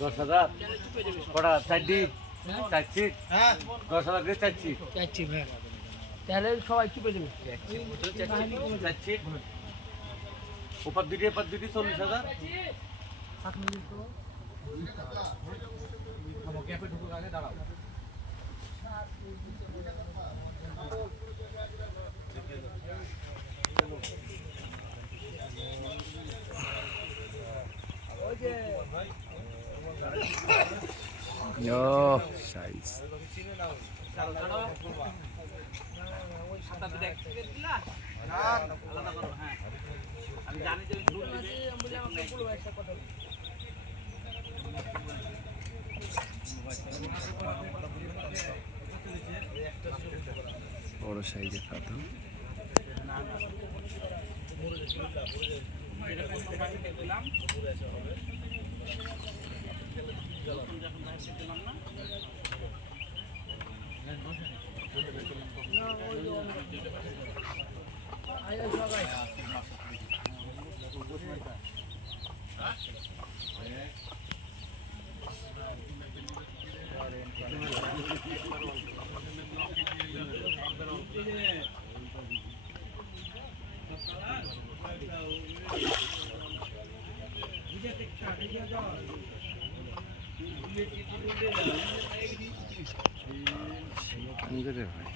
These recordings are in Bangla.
10,000 কটা চারটি চাচ্ছি 10,000 করে চাচ্ছি তাহলে সবাই চুপে দেবে চাচ্ছি ওপর দুটি 40,000 সাইজ আমি জানি যে বড় সাইজের কাতল রে ভাই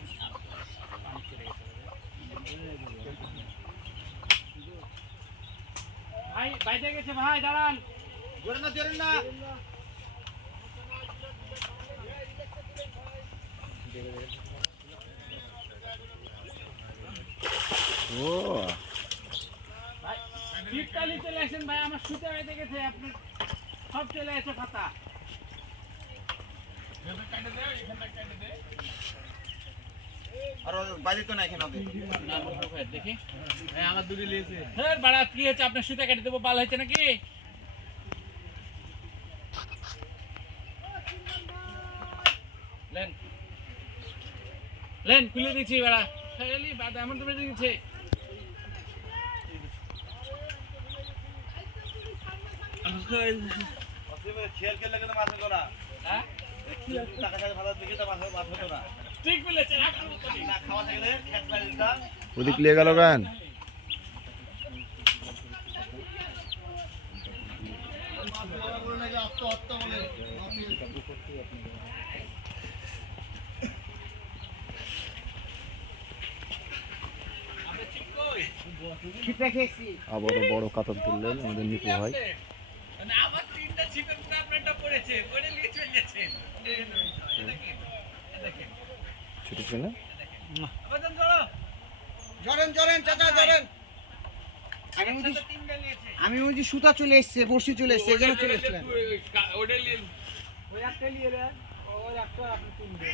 ভাই বাইরে গেছে ভাই দাঁড়ান জোরেন না ও ভাই শীতকালে চলে আসেন ভাই আমার সুতা বেঁধে গেছে আপনি সব চলে এসে খাতা আর বাইরে তো না এখানে দেখি হ্যাঁ আমার দুটি লিয়েছে হ্যাঁ বাড়া কি হয়েছে আপনার সুতা কেটে দেবো বাল হয়েছে নাকি লেন লেন খুলে দিচ্ছি বাড়া খেলি বাদ এমন তো বেঁধে গেছে খেল খেললে কিন্তু মাছ হতো না হ্যাঁ টাকা সাথে ভালো দিকে তো মাছ হতো না ঠিক বলেছে না খাওয়া থাকলে খেত পাই দিতাম ওদিক লিয়ে গেল কেন আবারও বড় কাতল তুললেন আমাদের নিকু ভাই আমার তিনটা ছিপের পুরো আপনারটা পড়েছে পড়ে নিয়ে চলে যাচ্ছেন ছোট ছেলে জরেন চাচা জরেন আমি বলছি সুতা চলে এসছে বর্ষি চলে এসছে এই জন্য চলে এসছিলাম ওই একটা নিয়ে রে ওই একটা আপনি তুলবে